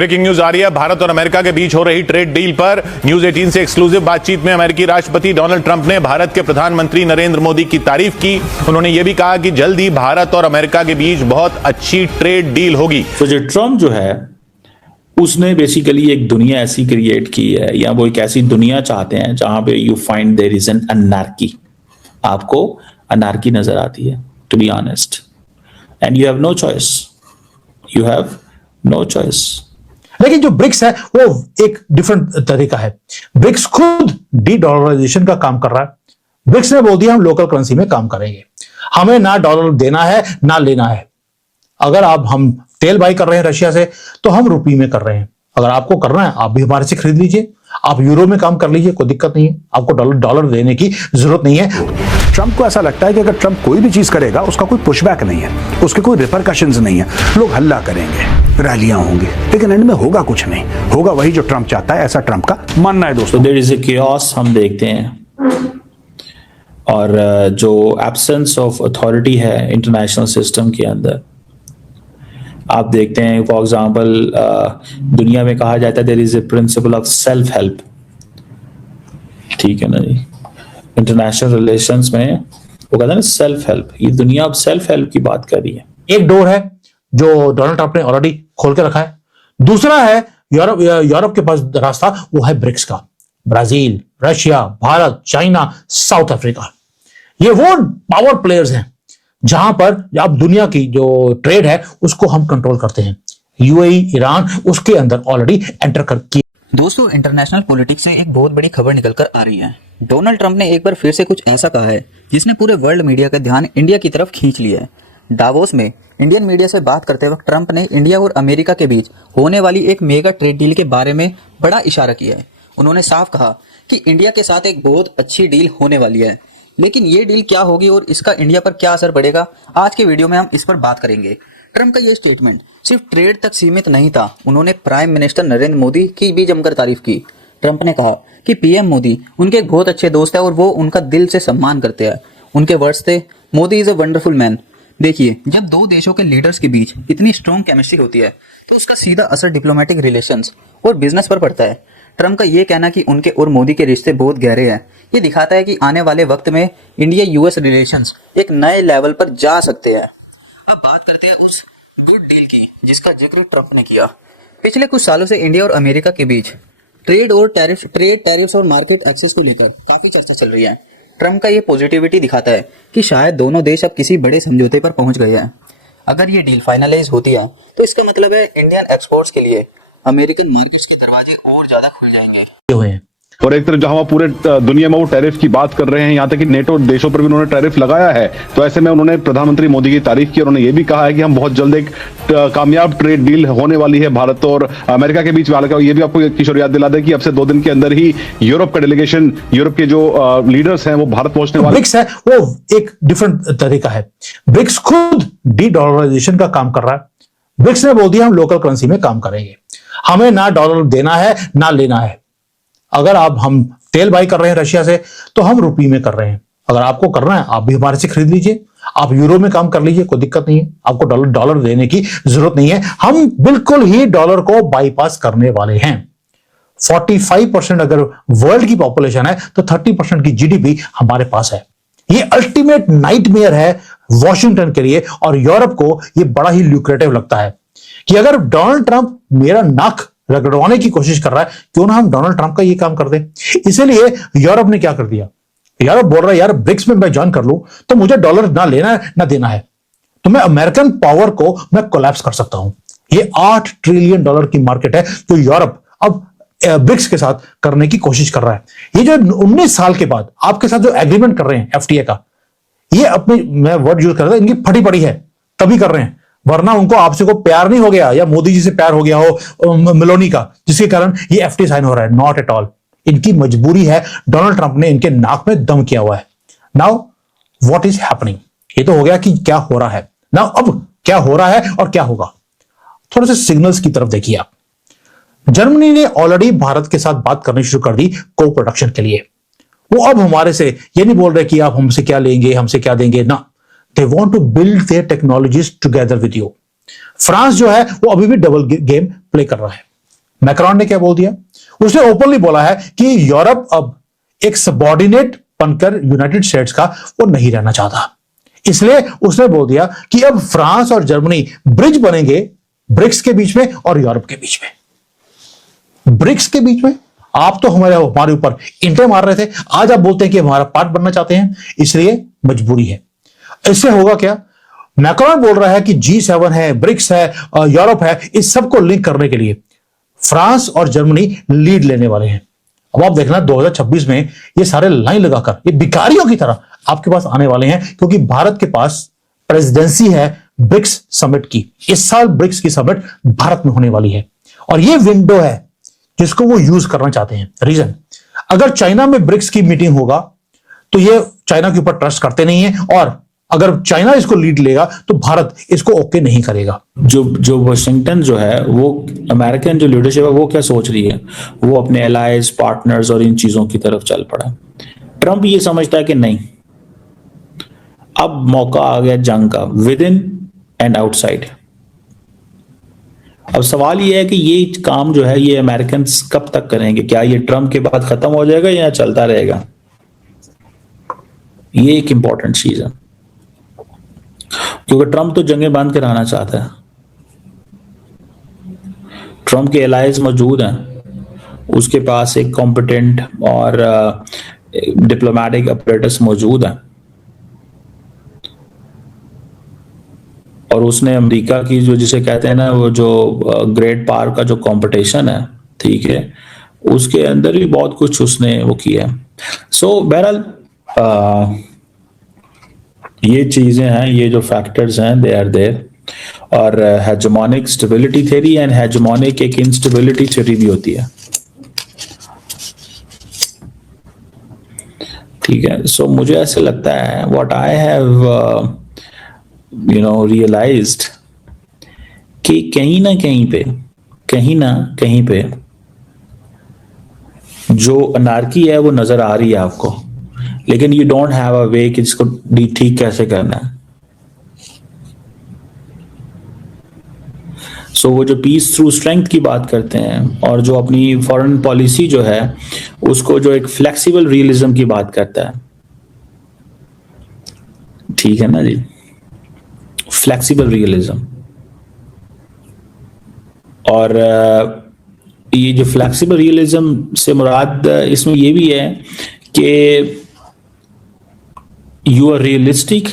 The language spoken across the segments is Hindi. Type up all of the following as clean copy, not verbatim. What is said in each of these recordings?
ब्रेकिंग न्यूज आ रही है भारत और अमेरिका के बीच हो रही ट्रेड डील पर। न्यूज 18 से एक्सक्लूसिव बातचीत में अमेरिकी राष्ट्रपति डोनाल्ड ट्रंप ने भारत के प्रधानमंत्री नरेंद्र मोदी की तारीफ की। उन्होंने यह भी कहा कि जल्द ही भारत और अमेरिका के बीच बहुत अच्छी ट्रेड डील होगी। तो जो ट्रंप जो है उसने बेसिकली एक दुनिया ऐसी क्रिएट की है, या वो एक ऐसी दुनिया चाहते हैं जहां पे you find there is an anarchy. आपको अनार्की नजर आती है, to be honest, and you have no choice, you have no choice. लेकिन जो ब्रिक्स है वो एक डिफरेंट तरीका है। ब्रिक्स खुद डी डॉलराइजेशन का काम कर रहा है। ब्रिक्स ने बोल दिया हम लोकल करेंसी में काम करेंगे, हमें ना डॉलर देना है ना लेना है। अगर हम तेल बाई कर रहे हैं रशिया से तो हम रुपये में कर रहे हैं। अगर आपको करना है आप भी हमारे से खरीद लीजिए, आप यूरो में काम कर लीजिए, कोई दिक्कत नहीं है। आपको डॉलर देने की जरूरत नहीं है। ट्रंप को ऐसा लगता है कि अगर ट्रंप कोई भी चीज करेगा उसका कोई पुशबैक नहीं है, उसके कोई रिपरकशंस नहीं है। लोग हल्ला करेंगे, रैलियां होंगी, लेकिन एंड में होगा कुछ नहीं, होगा वही जो ट्रंप चाहता है। ऐसा ट्रंप का मानना है दोस्तों। देयर इज ए chaos हम देखते हैं, और जो एब्सेंस ऑफ अथॉरिटी है इंटरनेशनल सिस्टम के अंदर, आप देखते हैं फॉर एग्जांपल दुनिया में कहा जाता है there is a principle of self help, ठीक है ना जी। इंटरनेशनल रिलेशंस में वो कहते हैं ना सेल्फ हेल्प, ये दुनिया अब सेल्फ हेल्प की बात कर रही है। एक डोर है जो डोनाल्ड ट्रंप ने ऑलरेडी खोल के रखा है, दूसरा है यूरोप के पास रास्ता, वो है ब्रिक्स का। Brazil, Russia, Bharat, China, south Africa, ये वो पावर प्लेयर्स हैं जहां पर अब दुनिया की जो ट्रेड है उसको हम कंट्रोल करते हैं। यूएई, ईरान उसके अंदर ऑलरेडी एंटर कर किया। दोस्तों, इंटरनेशनल पॉलिटिक्स से एक बहुत बड़ी खबर निकल कर आ रही है। डोनाल्ड ट्रंप ने एक बार फिर से कुछ ऐसा कहा है जिसने पूरे वर्ल्ड मीडिया का ध्यान इंडिया की तरफ खींच लिया है। डावोस में इंडियन मीडिया से बात करते वक्त ट्रंप ने इंडिया और अमेरिका के बीच होने वाली एक मेगा ट्रेड डील के बारे में बड़ा इशारा किया है। उन्होंने साफ कहा कि इंडिया के साथ एक बहुत अच्छी डील होने वाली है, लेकिन ये डील क्या होगी और इसका इंडिया पर क्या असर पड़ेगा, आज के वीडियो में हम इस पर बात करेंगे। ट्रंप का ये स्टेटमेंट सिर्फ ट्रेड तक सीमित नहीं था, उन्होंने प्राइम मिनिस्टर नरेंद्र मोदी की भी जमकर तारीफ की। ट्रंप ने कहा कि पीएम मोदी उनके एक बहुत अच्छे दोस्त है और वो उनका दिल से सम्मान करते हैं। उनके वर्ड्स थे, Modi is a wonderful man. देखिए, जब दो देशों के लीडर्स के बीच इतनी स्ट्रॉन्ग केमिस्ट्री होती है तो उसका सीधा असर डिप्लोमेटिक रिलेशंस और बिजनेस पर पड़ता है। ट्रंप का ये कहना कि उनके और मोदी के रिश्ते बहुत गहरे हैं, ये दिखाता है कि आने वाले वक्त में इंडिया यूएस रिलेशंस एक नए लेवल पर जा सकते हैं। अब बात करते हैं उस गुड डील की जिसका जिक्र ट्रंप ने किया। पिछले कुछ सालों से इंडिया और अमेरिका के बीच ट्रेड टैरिफ्स और मार्केट एक्सेस को लेकर काफी चर्चा चल रही है। ट्रंप का ये पॉजिटिविटी दिखाता है कि शायद दोनों देश अब किसी बड़े समझौते पर पहुंच गए हैं। अगर ये डील फाइनलाइज होती है तो इसका मतलब है इंडियन एक्सपोर्ट्स के लिए अमेरिकन मार्केट्स के दरवाजे और ज्यादा खुल जाएंगे। और एक तरफ जहां वो पूरे दुनिया में वो टैरिफ की बात कर रहे हैं, यहाँ तक कि नेटो देशों पर भी उन्होंने टैरिफ लगाया है, तो ऐसे में उन्होंने प्रधानमंत्री मोदी की तारीफ की। उन्होंने ये भी कहा है कि हम बहुत जल्द एक कामयाब ट्रेड डील होने वाली है भारत और अमेरिका के बीच। हालांकि ये भी आपको किशोर याद दिला दे कि अब से 2 दिन के अंदर ही यूरोप का डेलीगेशन, यूरोप के जो लीडर्स हैं वो भारत पहुंचने वाले। ब्रिक्स है वो एक डिफरेंट तरीका है। ब्रिक्स खुद डी डॉलराइजेशन का काम कर रहा है। ब्रिक्स ने बोल दिया हम लोकल करेंसी में काम करेंगे, हमें ना डॉलर देना है ना लेना है। अगर हम तेल बाई कर रहे हैं रशिया से तो हम रुपये में कर रहे हैं। अगर आपको करना है आप भी हमारे से खरीद लीजिए, आप यूरो में काम कर लीजिए, कोई दिक्कत नहीं है। आपको डॉलर देने की जरूरत नहीं है। हम बिल्कुल ही डॉलर को बाईपास करने वाले हैं। 45% अगर वर्ल्ड की पॉपुलेशन है तो 30% की जीडीपी हमारे पास है। ये अल्टीमेट नाइटमेयर है वॉशिंगटन के लिए, और यूरोप को ये बड़ा ही ल्यूक्रेटिव लगता है कि अगर डोनाल्ड ट्रंप मेरा नाक रगड़वाने की कोशिश कर रहा है, क्यों ना हम डोनाल्ड ट्रंप का ये काम कर दें। इसलिए यूरोप ने क्या कर दिया, यूरोप बोल रहा है यार ब्रिक्स में मैं ज्वाइन कर लूं तो मुझे डॉलर ना लेना है ना देना है, तो मैं अमेरिकन पावर को मैं कोलैप्स कर सकता हूं। ये $8 ट्रिलियन की मार्केट है जो यूरोप अब ब्रिक्स के साथ करने की कोशिश कर रहा है। ये जो 19 साल के बाद आपके साथ जो एग्रीमेंट कर रहे हैं एफटीए का, ये अपने, मैं वर्ड यूज कर रहा था, इनकी फटी पड़ी है तभी कर रहे हैं, वरना उनको आपसे को प्यार नहीं हो गया या मोदी जी से प्यार हो गया हो मेलोनी का, जिसके कारण ये एफटी साइन हो रहा है। नॉट एट ऑल, इनकी मजबूरी है। डोनाल्ड ट्रंप ने इनके नाक में दम किया हुआ है। नाउ व्हाट इज हैपनिंग, ये तो हो गया कि क्या हो रहा है। नाउ अब क्या हो रहा है और क्या होगा, थोड़े से सिग्नल्स की तरफ देखिए आप। जर्मनी ने ऑलरेडी भारत के साथ बात करनी शुरू कर दी को प्रोडक्शन के लिए। वो अब हमारे से ये नहीं बोल रहे कि आप हमसे क्या लेंगे, हमसे क्या देंगे ना, they want to build their technologies together with you। France जो है वो अभी भी डबल गेम प्ले कर रहा है। मैक्रोन ने क्या बोल दिया? उसने ओपनली बोला है कि यूरोप अब एक सबऑर्डिनेट बनकर यूनाइटेड स्टेट्स का वो नहीं रहना चाहता। इसलिए उसने बोल दिया कि अब फ्रांस और जर्मनी ब्रिज बनेंगे ब्रिक्स के बीच में और यूरोप के बीच में। ब्रिक्स के बीच में आप तो हमारे ऊपर इंटे मार रहे थे, आज आप बोलते हैं कि हमारा पार्ट बनना चाहते हैं, इसलिए मजबूरी है। इससे होगा क्या? मैक्रोन बोल रहा है कि G7 है, ब्रिक्स है, यूरोप है, इस सबको लिंक करने के लिए फ्रांस और जर्मनी लीड लेने वाले हैं। अब आप देखना 2026 में ये सारे लाइन लगाकर ये भिखारियों की तरह आपके पास आने वाले हैं, क्योंकि भारत के पास प्रेसिडेंसी है ब्रिक्स समिट की। इस साल ब्रिक्स की समिट भारत में होने वाली है और ये विंडो है जिसको वो यूज करना चाहते हैं। रीजन, अगर चाइना में ब्रिक्स की मीटिंग होगा तो ये चाइना के ऊपर ट्रस्ट करते नहीं है, और अगर चाइना इसको लीड लेगा तो भारत इसको ओके नहीं करेगा। जो वाशिंगटन जो है वो अमेरिकन जो लीडरशिप है वो क्या सोच रही है, वो अपने एलाइज पार्टनर्स और इन चीजों की तरफ चल पड़ा। ट्रंप ये समझता है कि नहीं, अब मौका आ गया जंग का, विद इन एंड आउटसाइड। अब सवाल ये है कि ये काम जो है ये अमेरिकन कब तक करेंगे? क्या ये ट्रंप के बाद खत्म हो जाएगा या चलता रहेगा? ये एक इंपॉर्टेंट चीज है, क्योंकि ट्रंप तो जंगें बंद कराना चाहता है। ट्रंप के एलाइज मौजूद हैं, उसके पास एक कॉम्पिटेंट और डिप्लोमेटिक अपरेटस मौजूद है, और उसने अमेरिका की जो जिसे कहते हैं ना वो जो ग्रेट पावर का जो कंपटीशन है, ठीक है, उसके अंदर भी बहुत कुछ उसने वो किया है। सो बहरहाल ये चीजें हैं, ये जो फैक्टर्स हैं दे आर देयर। और hegemonic stability theory and hegemonic एक इंस्टेबिलिटी थ्योरी भी होती है, ठीक है। सो मुझे ऐसे लगता है व्हाट आई हैव रियलाइज्ड कि कहीं ना कहीं पे जो अनार्की है वो नजर आ रही है आपको, लेकिन यू डोंट हैव अ वे कि इसको ठीक कैसे करना है। सो वो जो पीस थ्रू स्ट्रेंथ की बात करते हैं और जो अपनी फॉरेन पॉलिसी जो है उसको जो एक फ्लेक्सिबल रियलिज्म की बात करता है, ठीक है ना जी, फ्लेक्सिबल रियलिज्म। और ये जो फ्लेक्सिबल रियलिज्म से मुराद इसमें ये भी है कि यू आर रियलिस्टिक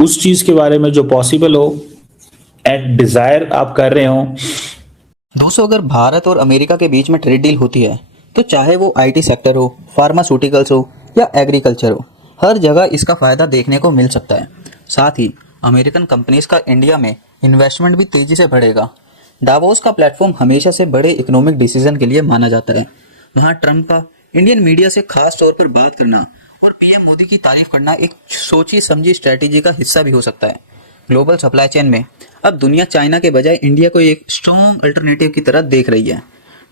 उस चीज के बारे में जो पॉसिबल हो एंड डिजायर आप कर रहे हो। दोस्तों, अगर भारत और अमेरिका के बीच में ट्रेड डील होती है तो चाहे वो आईटी सेक्टर हो, फार्मास्यूटिकल्स हो या एग्रीकल्चर हो, हर जगह इसका फायदा देखने को मिल सकता है। साथ ही अमेरिकन कंपनीज का इंडिया में इन्वेस्टमेंट भी तेजी से बढ़ेगा। डावोस का प्लेटफॉर्म हमेशा से बड़े इकोनॉमिक डिसीजन के लिए माना जाता है। वहाँ ट्रंप का इंडियन मीडिया से खास तौर पर बात करना और पीएम मोदी की तारीफ करना एक सोची समझी स्ट्रेटेजी का हिस्सा भी हो सकता है। ग्लोबल सप्लाई चेन में अब दुनिया चाइना के बजाय इंडिया को एक स्ट्रॉन्ग अल्टरनेटिव की तरह देख रही है।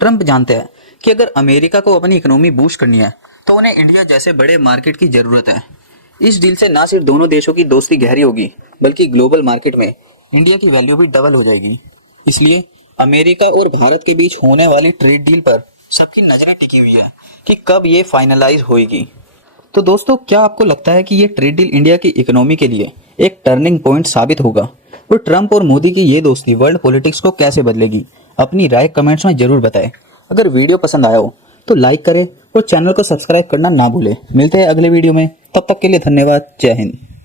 ट्रंप जानते हैं कि अगर अमेरिका को अपनी इकोनॉमी बूस्ट करनी है तो उन्हें इंडिया जैसे बड़े मार्केट की जरूरत है। इस डील से न सिर्फ दोनों देशों की दोस्ती गहरी होगी बल्कि ग्लोबल मार्केट में इंडिया की वैल्यू भी डबल हो जाएगी। इसलिए अमेरिका और भारत के बीच होने वाली ट्रेड डील पर सबकी नजरें टिकी हुई है कि कब ये फाइनलाइज होगी। तो दोस्तों, क्या आपको लगता है कि ये ट्रेड डील इंडिया की इकोनॉमी के लिए एक टर्निंग पॉइंट साबित होगा? और ट्रंप और मोदी की ये दोस्ती वर्ल्ड पॉलिटिक्स को कैसे बदलेगी? अपनी राय कमेंट्स में जरूर बताएं। अगर वीडियो पसंद आया हो तो लाइक करें और चैनल को सब्सक्राइब करना ना भूलें। मिलते हैं अगले वीडियो में, तब तक के लिए धन्यवाद। जय हिंद।